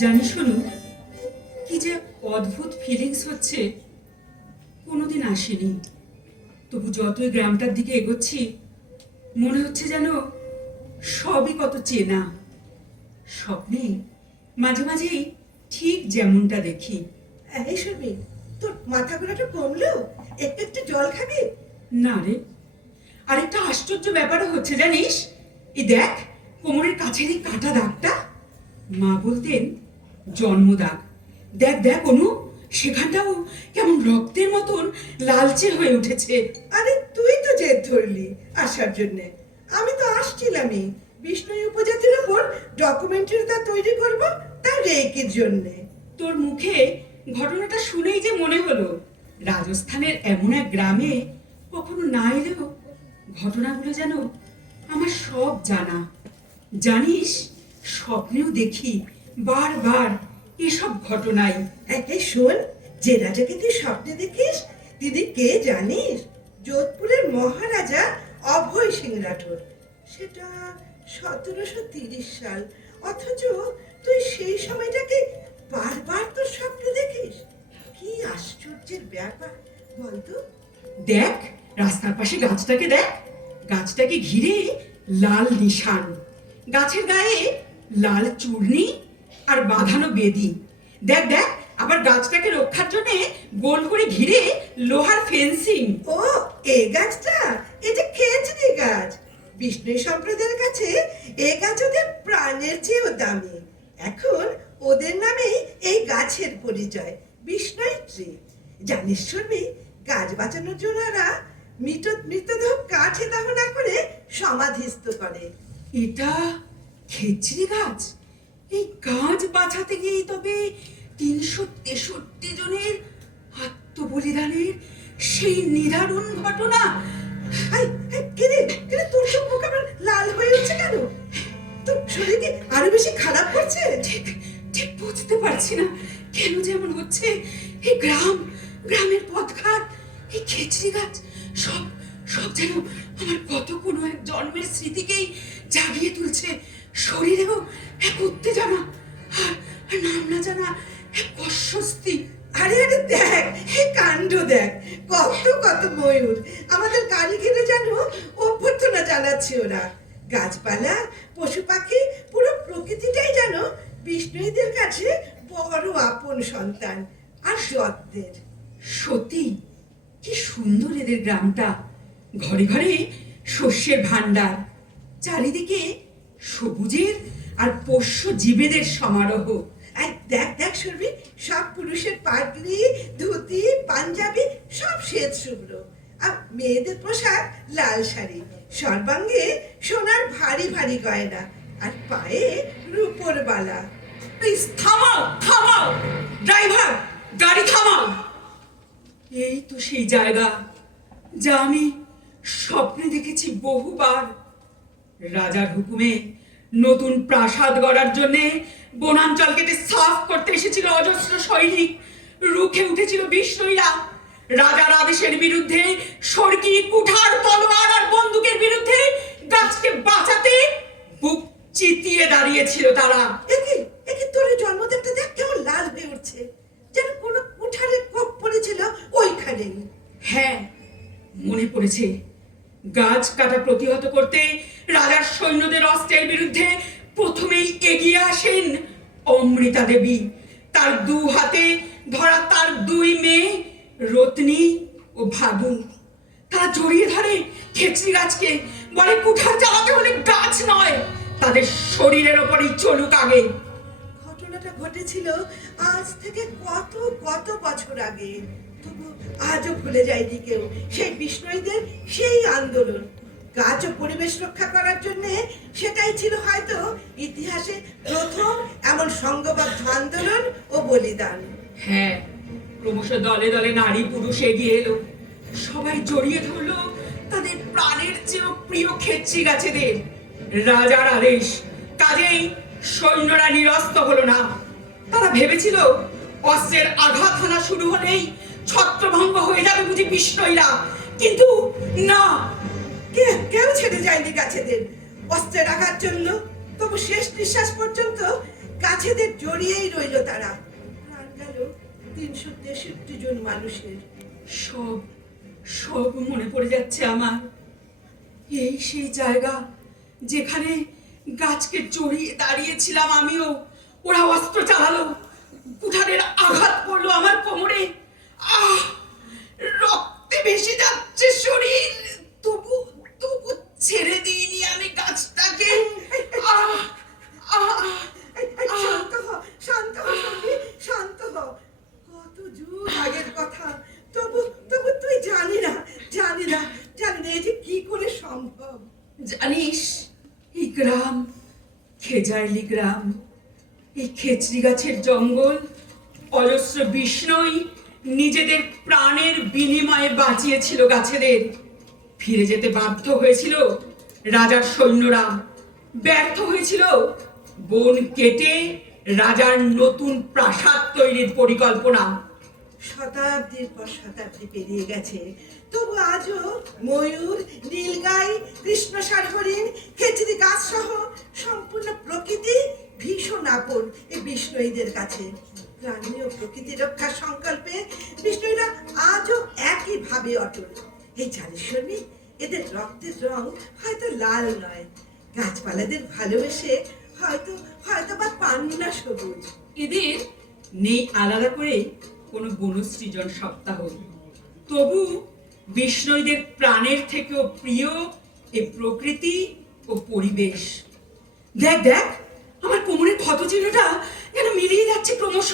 জানি শোনো কি যে অদ্ভুত ফিলিংস হচ্ছে কোনোদিন আসেনি। তবু যতই গ্রামটার দিকে এগোচ্ছি মনে হচ্ছে যেন সবই কত চেনা। স্বপ্নে মাঝে মাঝেই ঠিক যেমনটা দেখি। এই শুনবি তোর মাথা ঘোরাটা কমলো? একটু একটু জল খাবি? না রে আরেকটা আশ্চর্য ব্যাপারও হচ্ছে, জানিস? এই দেখ, কোমরের কাছের এই কাটা দাগটা। মা বলতেন জন্মদাগ দেখ দেখ, অনু, সেখানটাও কেমন রক্তের মতন লালচে হয়ে উঠেছে। আরে, তুই তো জেদ ধরলি আসার জন্যে। আমি তো আসছিলামই। বিষ্ণু উপজাতির উপর ডকুমেন্টারিটা তৈরি করব তার রেকের জন্যে। তোর মুখে ঘটনাটা শুনেই যে মনে হলো, রাজস্থানের এমন এক গ্রামে কখনো না এলেও ঘটনাগুলো যেন আমার সব জানা। জানিস, স্বপ্নেও দেখি বারবার এসব ঘটনাই। একে শোন, যে রাজাকে তুই স্বপ্নে দেখিস, দিদি কে জানিস? যোধপুরের মহারাজা অভয় সিং রাঠোর সেটা সতেরোশো তিরিশ সাল। অথচ তুই সেই সময়টাকে বারবার তোর স্বপ্নে দেখিস? কি আশ্চর্যের ব্যাপার, বলতো? দেখ রাস্তার পাশে গাছটাকে দেখ। গাছটাকে ঘিরে লাল নিশান। গাছের গায়ে লাল চূর্ণি আর বাঁধানো বেদি। দেখ দেখ, আবার গাছটাকে রক্ষার জন্য গোল করে ঘিরে লোহার ফেন্সিং। ও এই গাছটা? এটা খেজড়ি গাছ? বিষ্ণু সম্প্রদায়ের কাছে এ গাছ ওদের প্রাণের চেয়েও দামি। এখন ওদের নামে এই গাছের পরিচয়, বিষ্ণুই ট্রি জানিস, শুনবি, গাছ বাঁচানোর জন্য মৃত, মৃতদেহ কাঠে দাহ না করে সমাধিস্থ করে। এটা খেচড়ি গাছ? এই গাছ বাঁচাতে গিয়ে তবে তিনশো তেষট্টি জনের আত্মবলিদানের সেই নিদারুণ ঘটনা। কিরে কিরে তোর সব মুখ লাল হয়ে উঠছে কেন? তোর শরীর কি আরও বেশি খারাপ করছে? ঠিক ঠিক বুঝতে পারছি না কেন যেমন হচ্ছে। এই গ্রাম, গ্রামের পথঘাট, এই খেচড়ি গাছ সব সব যেন আমার কত কোনো এক জন্মের স্মৃতিকেই জাগিয়ে তুলছে। শরীরেও এক উত্তেজনা, আর নাম না জানা এক অস্বস্তি। আরে আরে দেখ এই কাণ্ড দেখ, কত কত ময়ূর। আমাদের গাড়ি ঘিরে যেন অভ্যর্থনা জানাচ্ছে ওরা। গাছপালা, পশু পাখি, পুরো প্রকৃতিটাই যেন বিষ্ণুদের কাছে বড় আপন সন্তান, আর যত্নের। সত্যি কি সুন্দর এদের গ্রামটা। ঘরে ঘরে শস্যের ভান্ডার চারিদিকে সবুজের আর পোষ্য জীবেদের সমারোহ। আর দেখ দেখ শুনবি সব পুরুষের পাগড়ি ধুতি, পাঞ্জাবি, সব শ্বেত শুভ্র। আর মেয়েদের পোশাক লাল শাড়ি, সর্বাঙ্গে সোনার ভারী ভারী গয়না আর পায়ে রূপোর বালা। প্লিজ থামাও থামাও। ড্রাইভার, গাড়ি থামাও। এই তো সেই জায়গা যা আমি স্বপ্নে দেখেছি বহুবার। রাজার হুকুমে নতুন প্রাসাদ গড়ার জন্য বনাঞ্চল কেটে সাফ করতে এসেছিল অজস্র সৈনিক। রুখে উঠেছিল বিষ্ণুইরা। রাজার আদেশের বিরুদ্ধে সরকি, কুঠার, তলোয়ার আর বন্দুকের বিরুদ্ধে গাছকে বাঁচাতে বুক চিতিয়ে দাঁড়িয়েছিল তারা। একে একে তোর এই জন্মদিনটা দেখ কেমন লাল হয়ে উঠছে যেন কোনো কুঠারের কোপ পড়েছিল ওইখানেই হ্যাঁ মনে পড়েছে। গাছ কাটা প্রতিহত করতে রাজার সৈন্যদের অস্ত্রের বিরুদ্ধে প্রথমেই এগিয়ে আসেন অমৃতা দেবী। তার দু হাতে ধরা তার দুই মেয়ে, রত্নী ও ভাদু। তারা জড়িয়ে ধরে খেচড়ি গাছকে। বলে, কুঠার চালাতে হলে গাছ নয়, তাদের শরীরের ওপরই চলুক আগে। ঘটনাটা ঘটেছিল আজ থেকে কত কত বছর আগে। তবু আজও ভুলে যায়নি কেউ। সেই বিষ্ণুদের সেই আন্দোলন। গাছ ও পরিবেশ রক্ষা করার জন্য সেটাই ছিল হয়তো ইতিহাসে প্রথম এমন সংঘবদ্ধ আন্দোলন ও বলিদান। হ্যাঁ ক্রমশ দলে দলে নারী পুরুষ এগিয়ে এলো। সবাই জড়িয়ে ধরলো তাদের প্রাণের চেয়েও প্রিয় খেচ্ছি গাছেদের। রাজার আদেশ, কাজেই সৈন্যরা নিরস্ত হলো না। তারা ভেবেছিল অস্ত্রের আঘাত হানা শুরু হলেই ছত্রভঙ্গ হয়ে যাবে বুঝি বিষ্ণইরা। কিন্তু না, কে, কেউ ছেড়ে যায়নি গাছেদের। অস্ত্রে রাখার জন্য, তবু শেষ নিঃশ্বাস পর্যন্ত গাছেদের জড়িয়েই রইল তারা। প্রাণ গেল তিনশো তেষট্টি জন মানুষের। সব সব মনে পড়ে যাচ্ছে আমার। এই সেই জায়গা যেখানে গাছকে জড়িয়ে দাঁড়িয়েছিলাম আমিও। ওরা অস্ত্র চালালো কুঠারের আঘাত পড়ল আমার কোমরে। রক্তে ভেসে যাচ্ছে শরীর। তবু তবু ছেড়ে দিইনি আমি গাছটাকে। শান্ত হ শান্ত হ শান্ত হ কত যুগ আগের কথা। তবু তবু তুই জানি না জানি না জানি না এই যে কি করে সম্ভব। জানিস এই গ্রাম খেজাইলি গ্রাম। এই খেচড়ি গাছের জঙ্গল অজস্র বিষ্ণুই নিজেদের প্রাণের বিনিময়ে বাঁচিয়েছিল গাছেদের। ফিরে যেতে বাধ্য হয়েছিল রাজার সৈন্যরা। ব্যর্থ হয়েছিল বন কেটে রাজার নতুন প্রাসাদ তৈরির পরিকল্পনা। শতাব্দীর পর শতাব্দী পেরিয়ে গেছে। তবু আজও ময়ূর, নীলগাই, কৃষ্ণ সারহরিণ, খেচড়ি গাছ সহ সম্পূর্ণ প্রকৃতি ভীষণ আপন এই বিষ্ণুইদের কাছে। প্রাণী ও প্রকৃতি রক্ষার সংকল্পে বিষ্ণুইরা আজও অটল। এই এদের রক্তের রং হয়তো লাল নয়। গাছপালাদের ভালোবেসে হয়তো হয়তো বা পান না সবুজ। এদের নেই আলাদা করে কোনো বনসৃজন সপ্তাহ। তবু বিষ্ণুদের প্রাণের থেকেও প্রিয় এ প্রকৃতি ও পরিবেশ। দেখ দেখ, আমার কোমরের ক্ষত চিহ্নটা যেন মিলিয়ে যাচ্ছে ক্রমশ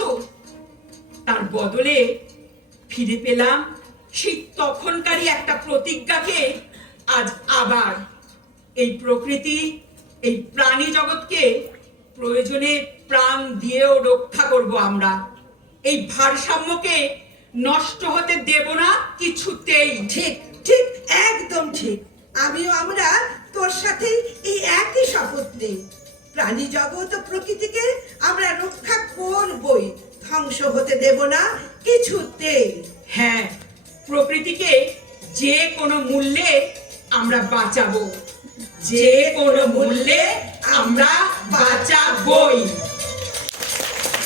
তার বদলে ফিরে পেলাম সেই তখনকারই একটা প্রতিজ্ঞাকে আজ আবার। এই প্রকৃতি, এই প্রাণী জগৎকে প্রয়োজনে প্রাণ দিয়েও রক্ষা করব আমরা। এই ভারসাম্যকে নষ্ট হতে দেব না কিছুতেই। ঠিক ঠিক, একদম ঠিক। আমিও আমরা তোর সাথে এই একই শপথ নেই। প্রাণী জগৎ ও প্রকৃতিকে আমরা রক্ষা করবই। ধ্বংস হতে দেব না কিছুতে। হ্যাঁ প্রকৃতিকে যে কোনো মূল্যে আমরা বাঁচাবো। যে কোনো মূল্যে আমরা বাঁচাবই।